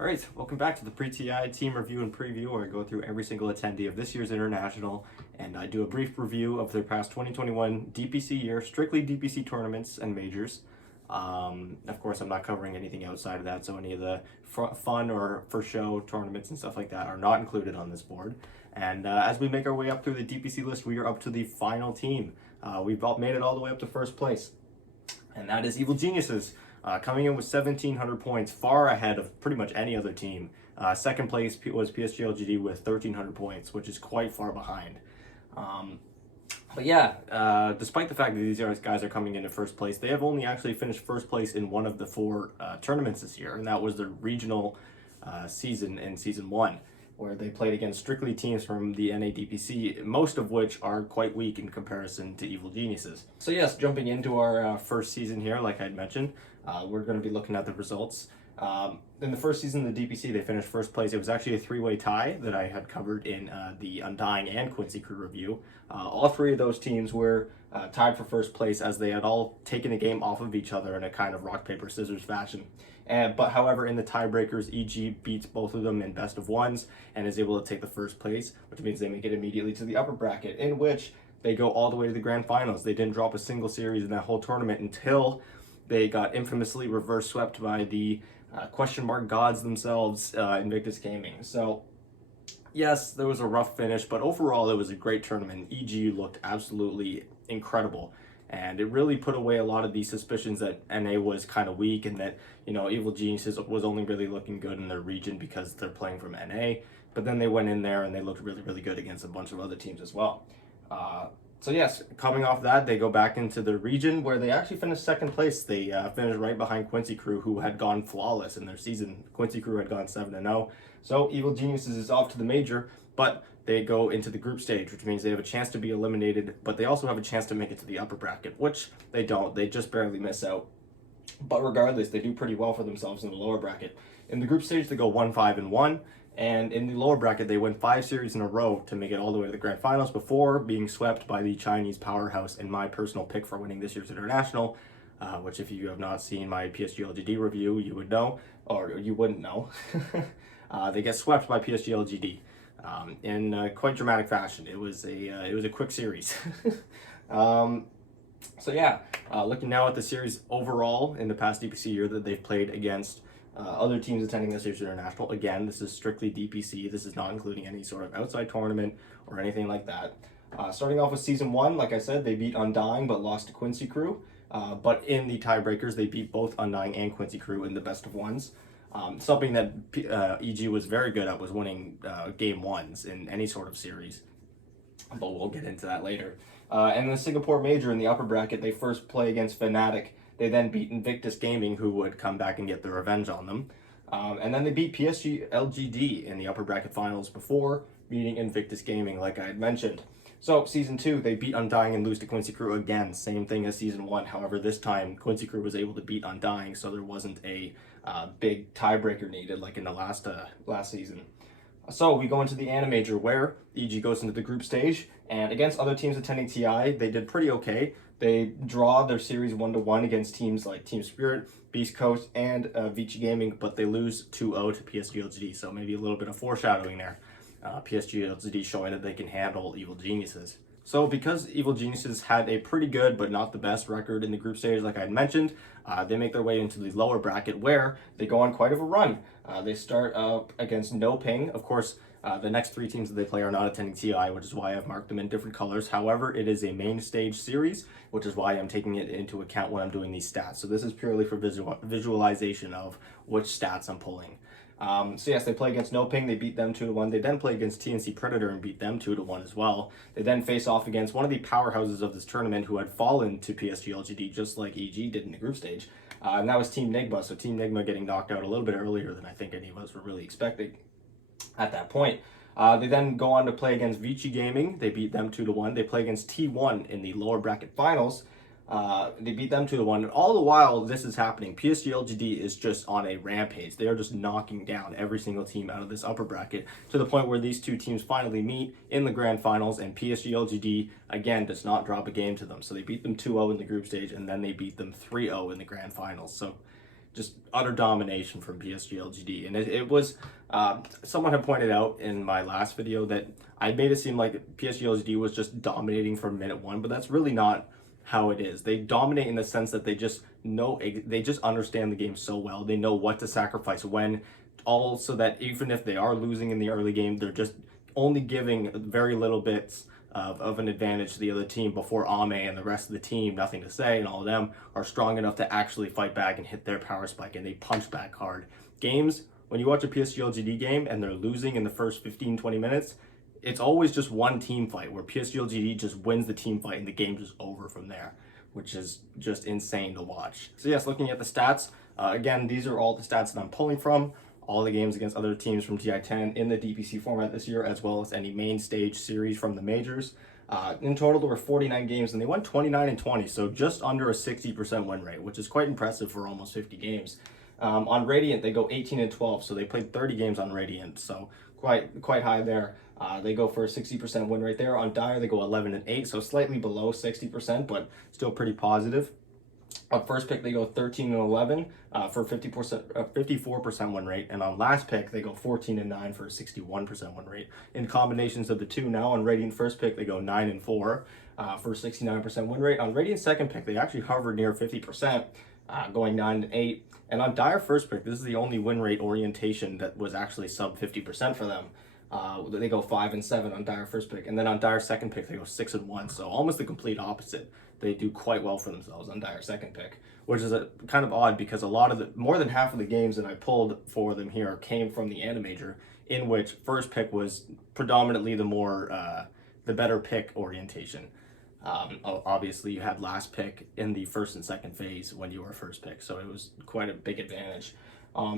All right, welcome back to the Pre-TI team review and preview, where I go through every single attendee of this year's International, and I do a brief review of their past 2021 DPC year, strictly DPC tournaments and majors. Of course, I'm not covering anything outside of that, so any of the fun or for show tournaments and stuff like that are not included on this board. And as we make our way up through the DPC list, we are up to the final team. We've made it all the way up to first place, and that is Evil Geniuses. Coming in with 1,700 points, far ahead of pretty much any other team. Second place was PSG LGD with 1,300 points, which is quite far behind. But yeah, despite the fact that these guys are coming into first place, they have only actually finished first place in one of the four tournaments this year, and that was the regional season in season one, where they played against strictly teams from the NADPC, most of which are quite weak in comparison to Evil Geniuses. So yes, jumping into our first season here, like I'd mentioned, we're going to be looking at the results. In the first season of the DPC, they finished first place. It was actually a three-way tie that I had covered in the Undying and Quincy Crew review. All three of those teams were tied for first place, as they had all taken a game off of each other in a kind of rock, paper, scissors fashion. But however, in the tiebreakers, EG beats both of them in best of ones and is able to take the first place, which means they make it immediately to the upper bracket, in which they go all the way to the grand finals. They didn't drop a single series in that whole tournament until they got infamously reverse swept by the question mark gods themselves, Invictus Gaming. So yes, there was a rough finish, but overall it was a great tournament. EG looked absolutely incredible, and it really put away a lot of these suspicions that NA was kind of weak, and that, you know, Evil Geniuses was only really looking good in their region because they're playing from NA. But then they went in there and they looked really, really good against a bunch of other teams as well. So yes, coming off that, they go back into the region where they actually finished second place. They finished right behind Quincy Crew, who had gone flawless in their season. Quincy Crew had gone 7-0. So Evil Geniuses is off to the major, but they go into the group stage, which means they have a chance to be eliminated, but they also have a chance to make it to the upper bracket, which they don't. They just barely miss out. But regardless, they do pretty well for themselves in the lower bracket. In the group stage, they go 1-5-1. And in the lower bracket, they win 5 series in a row to make it all the way to the grand finals before being swept by the Chinese powerhouse and my personal pick for winning this year's International, which if you have not seen my PSG LGD review, you would know, or you wouldn't know. They get swept by PSG LGD in quite dramatic fashion. It was a quick series. So yeah, looking now at the series overall in the past DPC year that they've played against other teams attending this year's International. Again, this is strictly DPC. This is not including any sort of outside tournament or anything like that. Starting off with season one, like I said, they beat Undying but lost to Quincy Crew. But in the tiebreakers, they beat both Undying and Quincy Crew in the best of ones. Something that EG was very good at was winning game ones in any sort of series. But we'll get into that later. And the Singapore Major in the upper bracket, they first play against Fnatic. They then beat Invictus Gaming, who would come back and get their revenge on them. And then they beat PSG LGD in the upper bracket finals before beating Invictus Gaming, like I had mentioned. So season 2, they beat Undying and lose to Quincy Crew again. Same thing as season 1. However, this time Quincy Crew was able to beat Undying, so there wasn't a big tiebreaker needed like in the last season. So we go into the ANA Major, where EG goes into the group stage, and against other teams attending TI, they did pretty okay. They draw their series 1-1 against teams like Team Spirit, Beast Coast, and Vici Gaming, but they lose 2-0 to PSG LGD, so maybe a little bit of foreshadowing there. PSG LGD showing that they can handle Evil Geniuses. So because Evil Geniuses had a pretty good but not the best record in the group stage, like I had mentioned, they make their way into the lower bracket, where they go on quite of a run. They start up against No Ping. Of course, the next 3 teams that they play are not attending TI, which is why I've marked them in different colors. However, it is a main stage series, which is why I'm taking it into account when I'm doing these stats. So this is purely for visualization of which stats I'm pulling. So yes, they play against No Ping, they beat them 2-1. They then play against TNC Predator and beat them 2-1 as well. They then face off against one of the powerhouses of this tournament, who had fallen to PSG LGD just like EG did in the group stage. And that was Team Nigma. So Team Nigma getting knocked out a little bit earlier than I think any of us were really expecting at that point. They then go on to play against Vici Gaming. They beat them 2-1. They play against T1 in the lower bracket finals. They beat them 2-1. And all the while this is happening, PSG LGD is just on a rampage. They are just knocking down every single team out of this upper bracket, to the point where these two teams finally meet in the grand finals, and PSG LGD again does not drop a game to them. So they beat them 2-0 in the group stage, and then they beat them 3-0 in the grand finals. So just utter domination from PSG LGD. And it was, someone had pointed out in my last video that I made it seem like PSG LGD was just dominating from minute one, but that's really not how it is. They dominate in the sense that they just know, they just understand the game so well. They know what to sacrifice when, all so that even if they are losing in the early game, they're just only giving very little bits of an advantage to the other team before Ame and the rest of the team, nothing to say, and all of them are strong enough to actually fight back and hit their power spike, and they punch back hard. Games, when you watch a PSG LGD game and they're losing in the first 15-20 minutes, it's always just one team fight where PSG LGD just wins the team fight and the game's just over from there, which is just insane to watch. So yes, looking at the stats, again, these are all the stats that I'm pulling from, all the games against other teams from TI10 in the DPC format this year, as well as any main stage series from the majors. In total, there were 49 games, and they won 29-20, so just under a 60% win rate, which is quite impressive for almost 50 games. On Radiant, they go 18-12, so they played 30 games on Radiant, so quite high there. They go for a 60% win rate there. On Dire, they go 11-8, so slightly below 60%, but still pretty positive. On first pick, they go 13-11 for a 54% win rate, and on last pick, they go 14-9 for a 61% win rate. In combinations of the two now, on Radiant first pick, they go 9-4 for a 69% win rate. On Radiant second pick, they actually hovered near 50%, going 9-8. And on Dire first pick, this is the only win rate orientation that was actually sub 50% for them. They go 5-7 on Dire first pick, and then on Dire second pick, they go 6-1. So almost the complete opposite. They do quite well for themselves on Dire second pick, which is kind of odd because a lot of more than half of the games that I pulled for them here came from the Animajor, in which first pick was predominantly the better pick orientation. Obviously, you had last pick in the first and second phase when you were first pick, so it was quite a big advantage.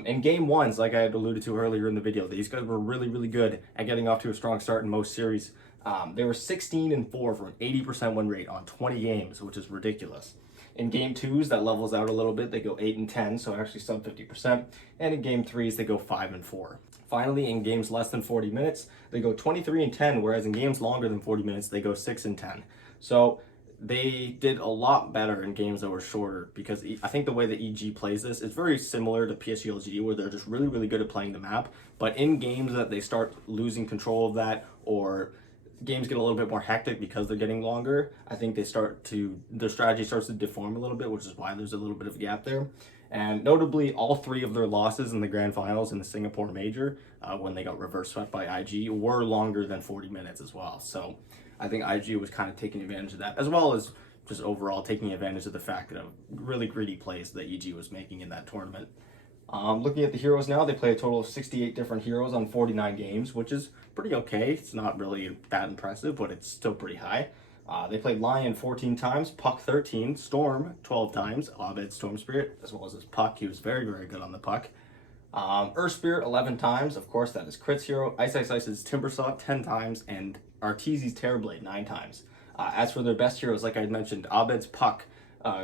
In game ones, like I had alluded to earlier in the video, these guys were really, really good at getting off to a strong start in most series. They were 16-4 for an 80% win rate on 20 games, which is ridiculous. In game twos, that levels out a little bit. They go 8-10, so actually sub 50%. And in game threes, they go 5-4. Finally, in games less than 40 minutes, they go 23-10, whereas in games longer than 40 minutes, they go 6-10. So they did a lot better in games that were shorter, because I think the way that EG plays this is very similar to PSG LGD, where they're just really, really good at playing the map. But in games that they start losing control of that, or games get a little bit more hectic because they're getting longer, I think their strategy starts to deform a little bit, which is why there's a little bit of a gap there. And notably, all three of their losses in the grand finals in the Singapore Major, when they got reverse swept by IG, were longer than 40 minutes as well. So I think IG was kind of taking advantage of that, as well as just overall taking advantage of the fact that really greedy plays that EG was making in that tournament. Looking at the heroes now, they play a total of 68 different heroes on 49 games, which is pretty okay. It's not really that impressive, but it's still pretty high. They played Lion 14 times, Puck 13, Storm 12 times, Abed Storm Spirit, as well as his Puck. He was very, very good on the Puck. Earth Spirit 11 times, of course, that is Crit's hero. Ice Ice's Timbersaw 10 times, and Artesi's Terrorblade 9 times. As for their best heroes, like I mentioned, Abed's Puck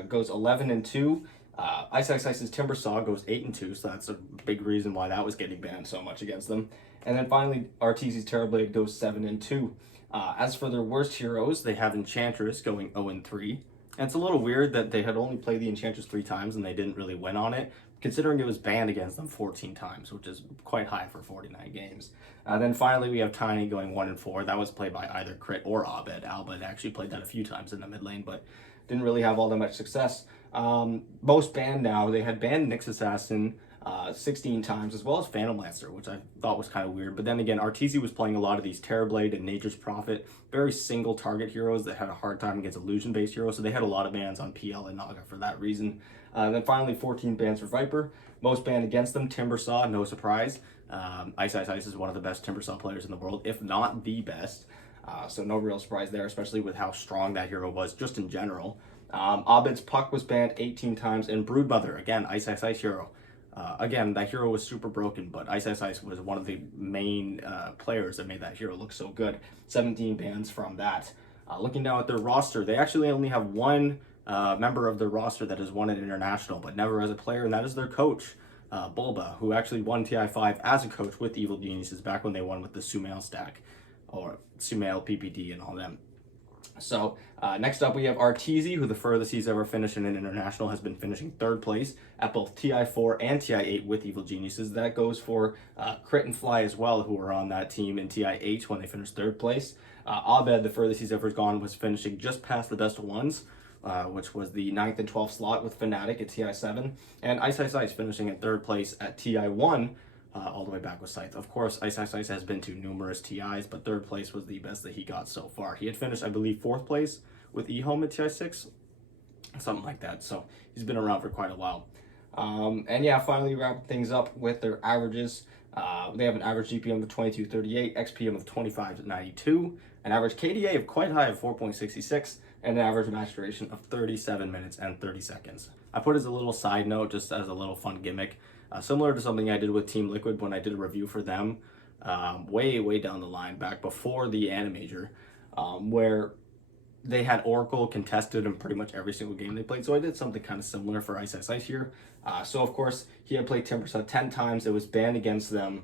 goes 11-2. Ice Ice's Timbersaw goes 8-2, so that's a big reason why that was getting banned so much against them. And then finally, Artesi's Terrorblade goes 7-2. As for their worst heroes, they have Enchantress going 0-3. And it's a little weird that they had only played the Enchantress 3 times and they didn't really win on it, considering it was banned against them 14 times, which is quite high for 49 games. Then finally, we have Tiny going 1-4. That was played by either Crit or Abed. Abed actually played that a few times in the mid lane, but didn't really have all that much success. Most banned now, they had banned Nyx Assassin 16 times, as well as Phantom Lancer, which I thought was kind of weird. But then again, Artesi was playing a lot of these Terrorblade and Nature's Prophet, very single target heroes that had a hard time against illusion-based heroes, so they had a lot of bans on PL and Naga for that reason. Then finally, 14 bans for Viper. Most banned against them, Timbersaw, no surprise. Ice is one of the best Timbersaw players in the world, if not the best. So no real surprise there, especially with how strong that hero was just in general. Abed's Puck was banned 18 times, and Broodmother, again, Ice hero. Again, that hero was super broken, but Ice was one of the main players that made that hero look so good. 17 bans from that. Looking now at their roster, they actually only have one member of their roster that has won an international, but never as a player, and that is their coach, Bulba, who actually won TI5 as a coach with Evil Geniuses back when they won with the Sumail stack, or Sumail, PPD, and all them. So next up we have Artesi, who the furthest he's ever finished in an international has been finishing 3rd place at both TI4 and TI8 with Evil Geniuses. That goes for Crit and Fly as well, who were on that team in TI8 when they finished 3rd place. Abed, the furthest he's ever gone, was finishing just past the best of ones, which was the 9th and 12th slot with Fnatic at TI7. And Ice finishing in 3rd place at TI1, all the way back with Scythe. Of course, Ice has been to numerous TIs, but 3rd place was the best that he got so far. He had finished, I believe, 4th place with eHome at TI6, something like that. So he's been around for quite a while. And yeah, finally wrapping things up with their averages. They have an average GPM of 22.38, XPM of 25.92, an average KDA of quite high of 4.66, and an average match duration of 37 minutes and 30 seconds. I put as a little side note, just as a little fun gimmick, similar to something I did with Team Liquid when I did a review for them way down the line, back before the Animajor, where they had Oracle contested in pretty much every single game they played. So I did something kind of similar for Ice here. So of course, he had played Timbersaw 10 times. It was banned against them.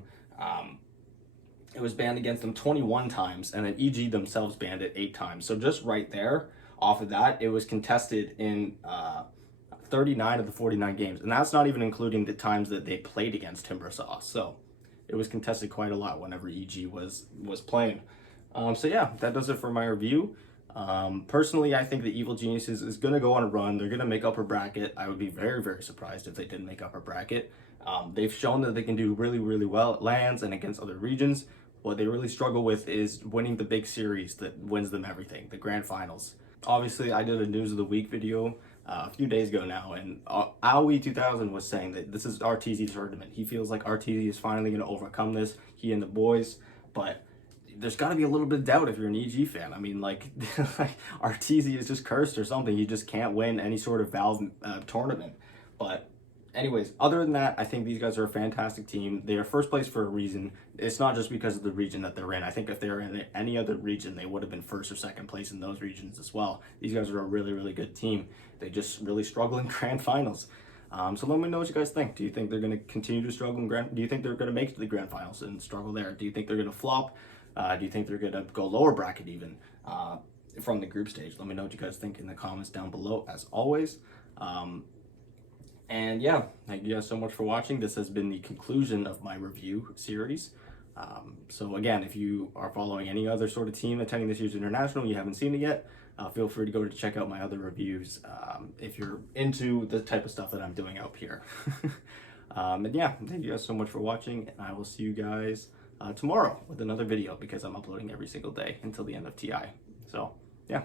It was banned against them 21 times, and then EG themselves banned it 8 times. So just right there, off of that, it was contested in 39 of the 49 games. And that's not even including the times that they played against Timbersaw. So it was contested quite a lot whenever EG was playing. So yeah, that does it for my review. Personally, I think the Evil Geniuses is going to go on a run. They're going to make upper bracket. I would be very surprised if they didn't make upper bracket. They've shown that they can do really well at LANs and against other regions. What they really struggle with is winning the big series that wins them everything, the grand finals. Obviously, I did a news of the week video a few days ago now, and Aoi2000 was saying that this is Artesi's tournament. He feels like Artesi is finally going to overcome this, he and the boys, but there's got to be a little bit of doubt if you're an EG fan. I mean, like Artesi is just cursed or something. He just can't win any sort of Valve tournament. But anyways, other than that, I think these guys are a fantastic team. They are 1st place for a reason. It's not just because of the region that they're in. I think if they were in any other region, they would have been 1st or 2nd place in those regions as well. These guys are a really good team. They just really struggle in grand finals. So let me know what you guys think. Do you think they're going to continue to struggle in grand? Do you think they're going to make it to the grand finals and struggle there? Do you think they're going to flop? Do you think they're going to go lower bracket even from the group stage? Let me know what you guys think in the comments down below, as always. And yeah, thank you guys so much for watching. This has been the conclusion of my review series. So again, if you are following any other sort of team attending this year's international, you haven't seen it yet, feel free to go to check out my other reviews if you're into the type of stuff that I'm doing out here. And yeah, thank you guys so much for watching, and I will see you guys tomorrow with another video, because I'm uploading every single day until the end of TI. So yeah.